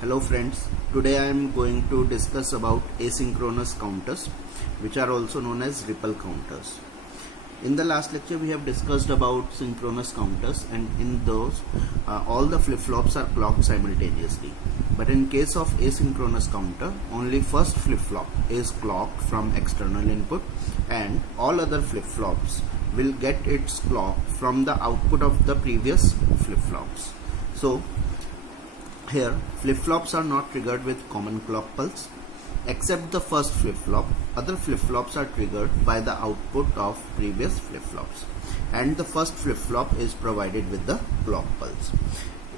Hello friends, today I am going to discuss about asynchronous counters, which are also known as ripple counters. In the last lecture we have discussed about synchronous counters, and in those all the flip-flops are clocked simultaneously. But in case of asynchronous counter, only first flip-flop is clocked from external input and all other flip-flops will get its clock from the output of the previous flip-flops. So here flip-flops are not triggered with common clock pulse. Except the first flip-flop, other flip-flops are triggered by the output of previous flip-flops, and the first flip-flop is provided with the clock pulse.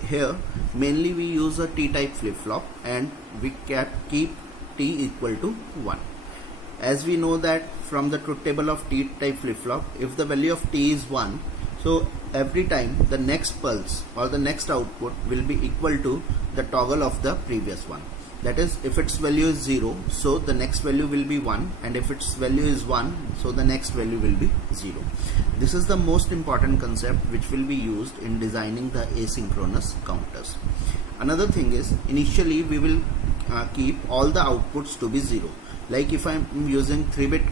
Here mainly we use a T-type flip-flop and we keep T equal to 1. As we know that from the truth table of T-type flip-flop, if the value of T is 1, so every time the next pulse or the next output will be equal to the toggle of the previous one. That is, if its value is 0, so the next value will be 1, and if its value is 1, so the next value will be 0. This is the most important concept which will be used in designing the asynchronous counters. Another thing is, initially we will keep all the outputs to be 0. Like if I am using 3-bit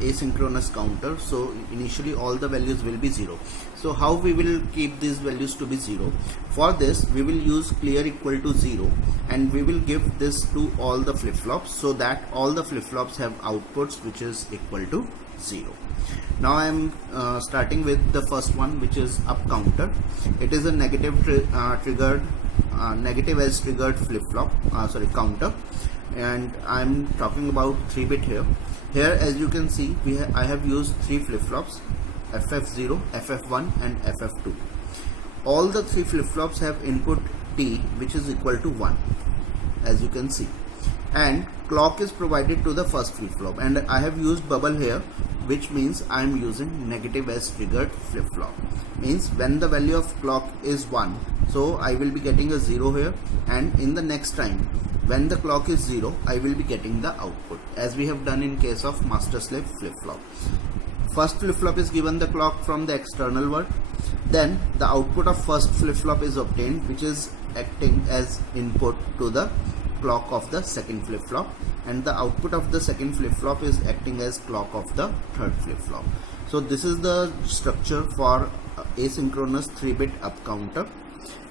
asynchronous counter, so initially all the values will be 0. So how we will keep these values to be 0? For this we will use clear equal to 0, and we will give this to all the flip-flops so that all the flip-flops have outputs which is equal to 0. Now I am starting with the first one, which is up counter. It is a negative edge triggered flip-flop counter, and I'm talking about 3-bit here. Here, as you can see, I have used 3 flip-flops, FF0, FF1 and FF2. All the 3 flip-flops have input T which is equal to 1, as you can see, and clock is provided to the first flip-flop, and I have used bubble here, which means I am using negative edge triggered flip-flop. Means when the value of clock is 1, so I will be getting a 0 here, and in the next time when the clock is 0, I will be getting the output, as we have done in case of master slave flip-flop. First flip-flop is given the clock from the external world, then the output of first flip-flop is obtained, which is acting as input to the clock of the second flip-flop, and the output of the second flip-flop is acting as clock of the third flip-flop. So this is the structure for asynchronous 3-bit up counter.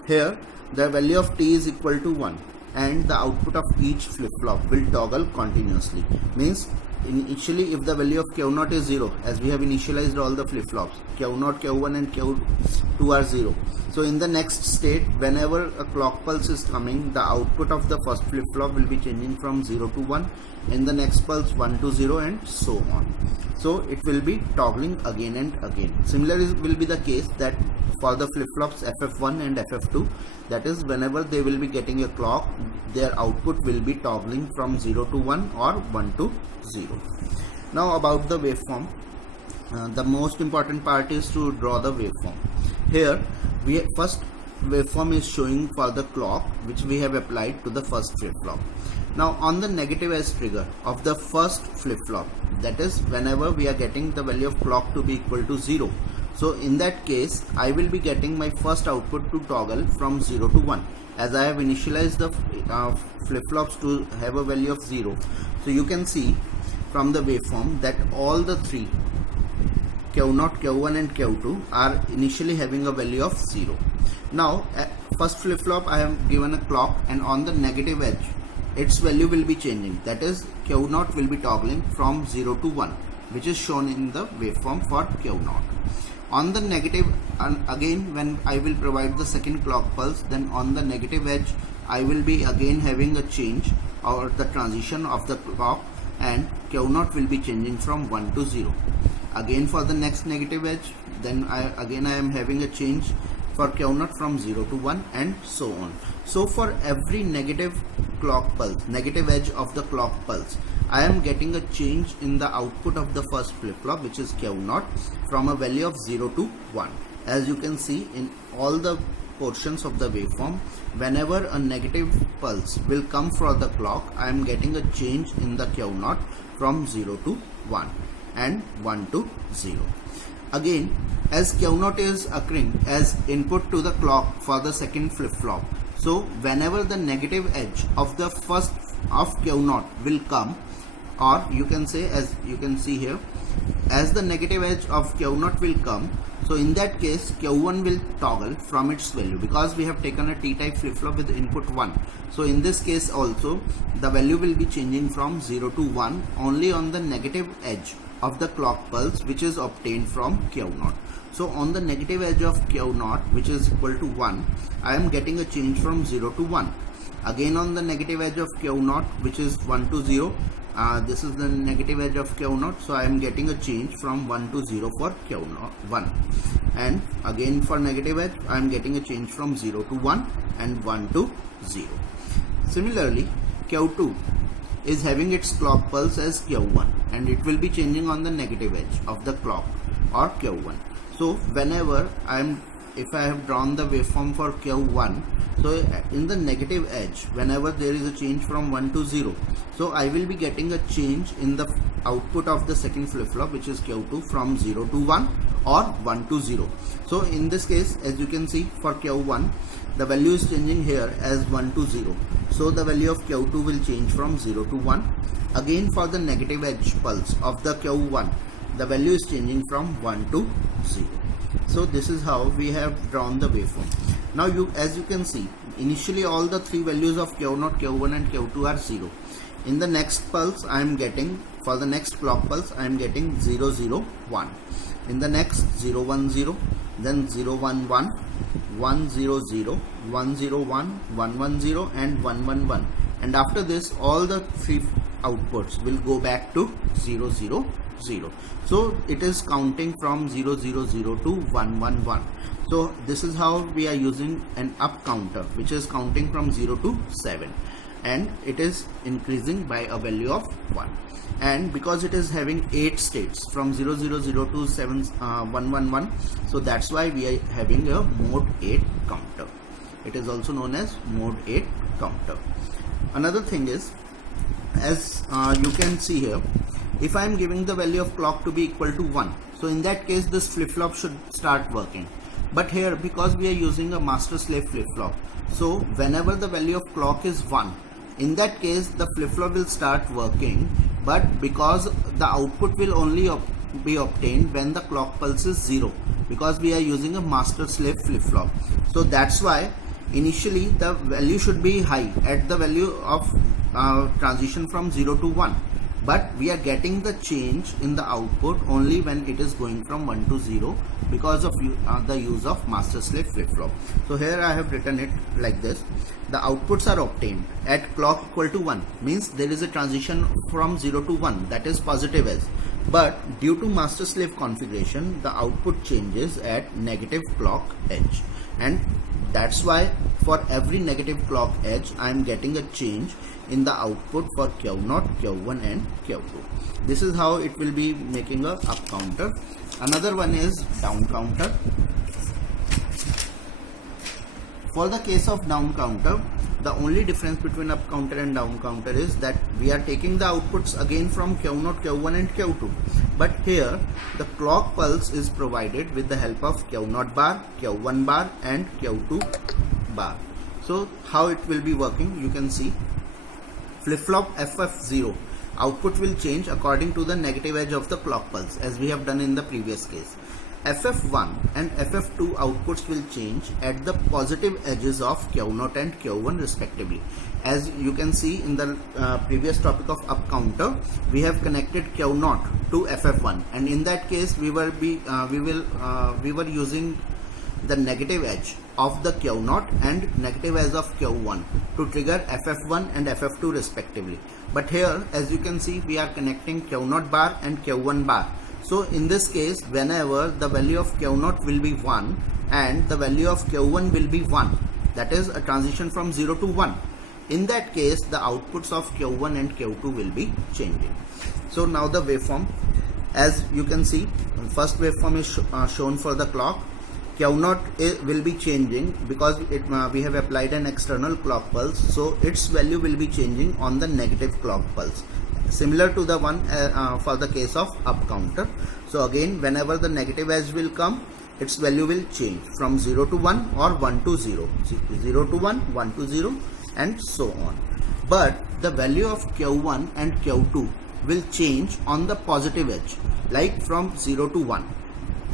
Here the value of T is equal to 1, and the output of each flip-flop will toggle continuously. Means initially if the value of Q0 is 0, as we have initialized all the flip-flops, Q0, Q1 and Q2 are 0. So in the next state, whenever a clock pulse is coming, the output of the first flip-flop will be changing from 0 to 1, in the next pulse 1 to 0, and so on. So it will be toggling again and again. Similarly will be the case that for the flip-flops FF1 and FF2, that is, whenever they will be getting a clock, their output will be toggling from 0 to 1 or 1 to 0. Now about the waveform, the most important part is to draw the waveform. Here first waveform is showing for the clock which we have applied to the first flip-flop. Now on the negative edge trigger of the first flip-flop, that is whenever we are getting the value of clock to be equal to 0, so in that case I will be getting my first output to toggle from 0 to 1, as I have initialized the flip-flops to have a value of 0. So you can see from the waveform that all the 3 Q0, Q1 and Q2 are initially having a value of 0. Now first flip-flop I have given a clock, and on the negative edge its value will be changing, that is Q0 will be toggling from 0 to 1, which is shown in the waveform for Q0. On the negative, and again when I will provide the second clock pulse, then on the negative edge I will be again having a change or the transition of the clock, and Q0 will be changing from 1 to 0. Again for the next negative edge, then I am having a change for Q0 from 0 to 1, and so on. So for every negative clock pulse, negative edge of the clock pulse, I am getting a change in the output of the first flip-flop, which is Q0, from a value of 0 to 1. As you can see in all the portions of the waveform, whenever a negative pulse will come for the clock, I am getting a change in the Q0 from 0 to 1 and 1 to 0. Again, as Q0 is occurring as input to the clock for the second flip-flop, So whenever the negative edge of the first of Q0 will come, or you can say, as you can see here, as the negative edge of Q0 will come, so in that case Q1 will toggle from its value, because we have taken a T-type flip-flop with input 1. So in this case also the value will be changing from 0 to 1 only on the negative edge of the clock pulse which is obtained from Q0. So on the negative edge of Q0, which is equal to 1, I am getting a change from 0 to 1. Again on the negative edge of Q0, which is 1 to 0, this is the negative edge of Q0, so I am getting a change from 1 to 0 for Q0 1. And again for negative edge I am getting a change from 0 to 1 and 1 to 0. Similarly, Q2 is having its clock pulse as Q1, and it will be changing on the negative edge of the clock, or Q1. So whenever if I have drawn the waveform for Q1, so in the negative edge, whenever there is a change from 1 to 0, so I will be getting a change in the output of the second flip-flop, which is Q2, from 0 to 1 or 1 to 0. So in this case, as you can see, for Q1 the value is changing here as 1 to 0, so the value of Q2 will change from 0 to 1. Again for the negative edge pulse of the Q1, the value is changing from 1 to 0. So this is how we have drawn the waveform. Now as you can see, initially all the three values of Q0, Q1 and Q2 are 0. In the next pulse I am getting, for the next clock pulse I am getting 0 0 1. In the next 0 1 0, then 0 1 1, 1 0 0, 1 0 1, 1 1 0 and 1 1 1. And after this all the three outputs will go back to 0 0 0. So it is counting from 0 0 0 to 1 1 1. So this is how we are using an up counter, which is counting from 0 to 7, and it is increasing by a value of 1. And because it is having 8 states from 0 0 0 to 7 1 1 1, so that's why we are having a mode 8 counter. It is also known as mode 8 counter. Another thing is, as you can see here, if I am giving the value of clock to be equal to 1, so in that case this flip-flop should start working. But here, because we are using a master-slave flip-flop, so whenever the value of clock is 1, in that case the flip-flop will start working, but because the output will only be obtained when the clock pulse is 0, because we are using a master-slave flip-flop. So that's why initially the value should be high at the value of transition from 0 to 1. But we are getting the change in the output only when it is going from 1 to 0 because of the use of master-slave flip-flop. So here I have written it like this. The outputs are obtained at clock equal to 1, means there is a transition from 0 to 1, that is positive edge. But due to master-slave configuration, the output changes at negative clock edge. And that's why for every negative clock edge I am getting a change in the output for Q0, Q1 and Q2. This is how it will be making a up counter. Another one is down counter. For the case of down counter, the only difference between up counter and down counter is that we are taking the outputs again from Q0, Q1 and Q2. But here the clock pulse is provided with the help of Q0 bar, Q1 bar and Q2 bar. So how it will be working, you can see. Flip-flop FF0 output will change according to the negative edge of the clock pulse, as we have done in the previous case. FF1 and FF2 outputs will change at the positive edges of Q0 and Q1 respectively. As you can see in the previous topic of up counter, we have connected Q0 to FF1, and in that case we were using the negative edge of the Q0 and negative edge of Q1 to trigger FF1 and FF2 respectively. But here, as you can see, we are connecting Q0 bar and Q1 bar. So in this case, whenever the value of Q0 will be 1 and the value of Q1 will be 1, that is a transition from 0 to 1, in that case the outputs of Q1 and Q2 will be changing. So now the waveform, as you can see, first waveform is shown for the clock. Q0 will be changing because we have applied an external clock pulse, so its value will be changing on the negative clock pulse, similar to the one for the case of up counter. So again, whenever the negative edge will come, its value will change from 0 to 1 or 1 to 0, 0 to 1, 1 to 0, and so on. But the value of Q1 and Q2 will change on the positive edge, like from 0 to 1.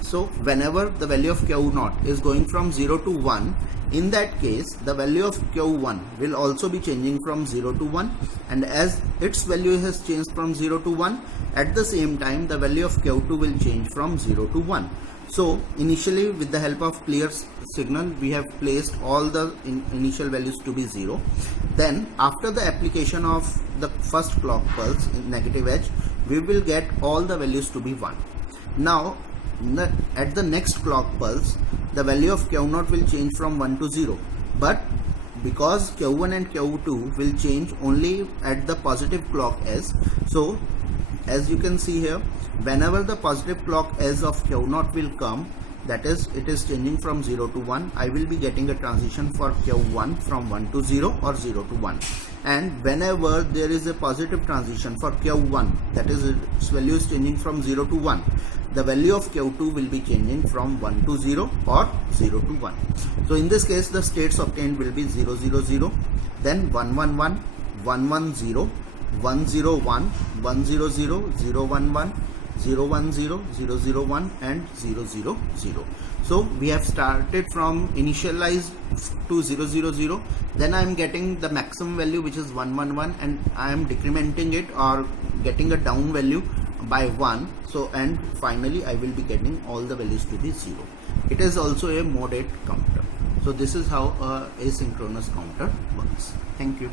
So whenever the value of Q0 is going from 0 to 1, in that case the value of Q1 will also be changing from 0 to 1, and as its value has changed from 0 to 1, at the same time the value of Q2 will change from 0 to 1. So initially, with the help of clear signal, we have placed all the initial values to be 0. Then after the application of the first clock pulse in negative edge, we will get all the values to be 1. Now at the next clock pulse, the value of Q0 will change from 1 to 0, but because Q1 and Q2 will change only at the positive clock edge, so as you can see here, whenever the positive clock edge of Q0 will come, that is, it is changing from 0 to 1, I will be getting a transition for Q1 from 1 to 0 or 0 to 1. And whenever there is a positive transition for Q1, that is, its value is changing from 0 to 1, the value of Q2 will be changing from 1 to 0 or 0 to 1. So in this case, the states obtained will be 0, 0, 0, then 1, 1, 1, 1, 1, 0, 1, 0, 1, 1, 0, 0, 0, 1, 1, 0, 1, 0, 0, 0, 1 and 0, 0, 0. So we have started from initialized to 0, 0, 0. Then I am getting the maximum value, which is 1, 1, 1, and I am decrementing it or getting a down value by 1. So and finally I will be getting all the values to be 0. It is also a mode 8 counter. So this is how a asynchronous counter works. Thank you.